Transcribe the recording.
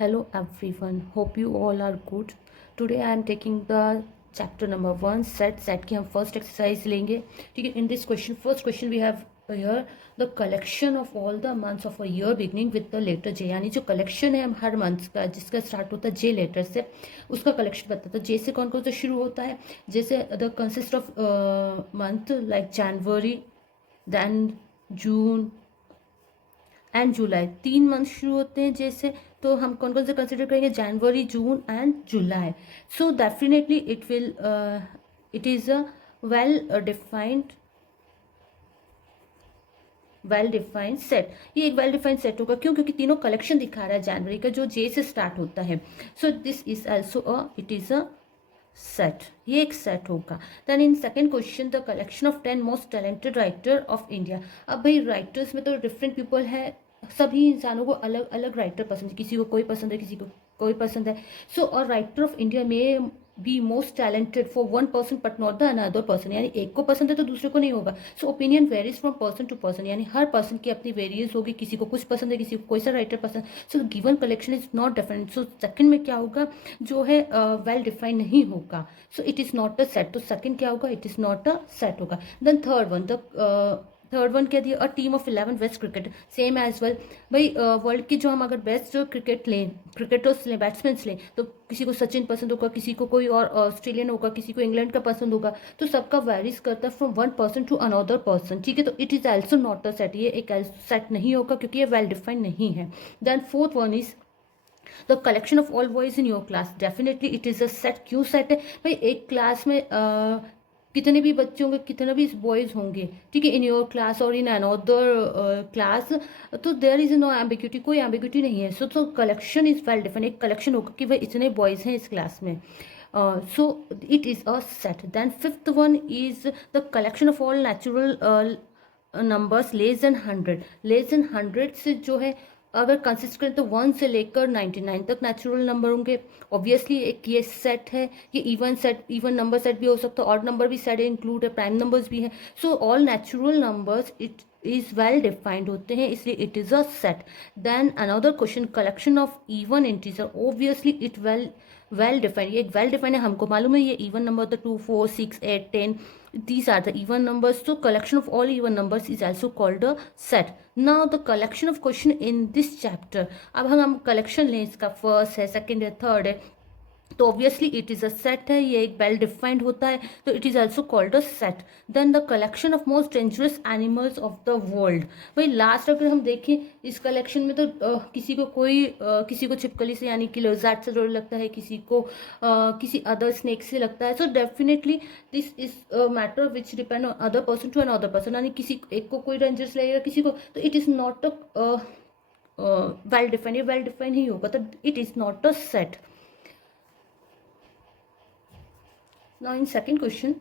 Hello everyone, hope you all are good. Today I am taking the chapter number 1 set की हम first exercise लेंगे. ठीक है. In this question, first question we have here the collection of all the months of a year beginning with the letter J. यानी जो collection है हम हर month का जिसका start होता है J letter से, उसका collection बताता है. J से कौन कौन सा शुरू होता है? जैसे the consist of month like January, then June and July. 3 month शुरू होते हैं जैसे, तो हम कौन कौन से कंसिडर करेंगे? January, June and July. So definitely it is a well defined set. ये एक वेल डिफाइंड सेट होगा. क्यों? क्योंकि तीनों कलेक्शन दिखा रहा है जनवरी का जो जे से स्टार्ट होता है. So this is also it is a set. ये एक सेट होगा. Then in second question the collection of 10 most talented writer of India. अब भाई राइटर्स में तो डिफरेंट पीपल है, सभी इंसानों को अलग अलग राइटर पसंद है. किसी को कोई पसंद है, किसी को कोई पसंद है. सो और राइटर ऑफ इंडिया में be most talented for one person but not the another person. यानी एक को पसंद है तो दूसरे को नहीं होगा. So opinion varies from person to person. यानी हर पर्सन की अपनी वेरियस होगी. किसी को कुछ पसंद है, किसी को कोई सा राइटर पसंद. So given collection is not different. So second में क्या होगा? जो है वेल डिफाइंड नहीं होगा. So it is not a set. तो सेकंड क्या होगा? It is not a set होगा. देन थर्ड वन क्या दिया? A team of 11 best cricket. Same as well. भाई वर्ल्ड की जो हम अगर बेस्ट जो क्रिकेटर्स लें, बैट्समैन लें, तो किसी को सचिन पसंद होगा, किसी को कोई और ऑस्ट्रेलियन होगा, किसी को इंग्लैंड का पसंद होगा. तो सबका वेरीज करता है from one person to another person. ठीक है. तो it is also not a set. ये एक सेट नहीं होगा क्योंकि ये वेल डिफाइंड नहीं है. Then fourth one is the collection of all boys in your class. Definitely it is a set. क्यों सेट है भाई? एक क्लास में कितने भी बच्चे होंगे, कितने भी बॉयज होंगे, ठीक है, इन योर क्लास और इन अनदर क्लास, तो देयर इज नो एम्बिग्यूटी. कोई एम्बिग्यूटी नहीं है. So collection is well defined. एक कलेक्शन होगा कि भाई इतने बॉयज हैं इस क्लास में. So it is a set. Then fifth one is the collection of all natural numbers less than 100. Less than 100 से जो है अगर कंसिस्ट करें तो 1 से लेकर 99 तक नेचुरल नंबर होंगे. ऑब्वियसली एक ये सेट है. ये इवन नंबर सेट भी हो सकता है, ऑड नंबर भी सेट इंक्लूड है, प्राइम नंबर्स भी है. So all natural numbers it is well defined होते हैं, इसलिए it is a set. Then another question collection of even integer. Obviously it well defined. ये एक वेल डिफाइंड है. हमको मालूम है ये इवन नंबर तो 2, 4, 6, 8, 10, these are the even numbers. So collection of all even numbers is also called a set. Now the collection of question in this chapter. अब हम collection लें, इसका फर्स्ट है, सेकंड है, थर्ड है, तो obviously it is a set है. ये एक वेल डिफाइंड होता है, तो it is also called a set. Then the collection of most dangerous animals of the world. भाई लास्ट अगर हम देखें इस कलेक्शन में तो किसी को छिपकली से यानी कि लेज़र्ड से डर लगता है, किसी को किसी अदर स्नेक से लगता है. So definitely this is matter which depend on other person to another person. यानी किसी एक को कोई डेंजरस लगेगा, किसी को, तो it is not a well defined. ये वेल डिफाइंड ही होगा, तो it is not a set. Now in second question,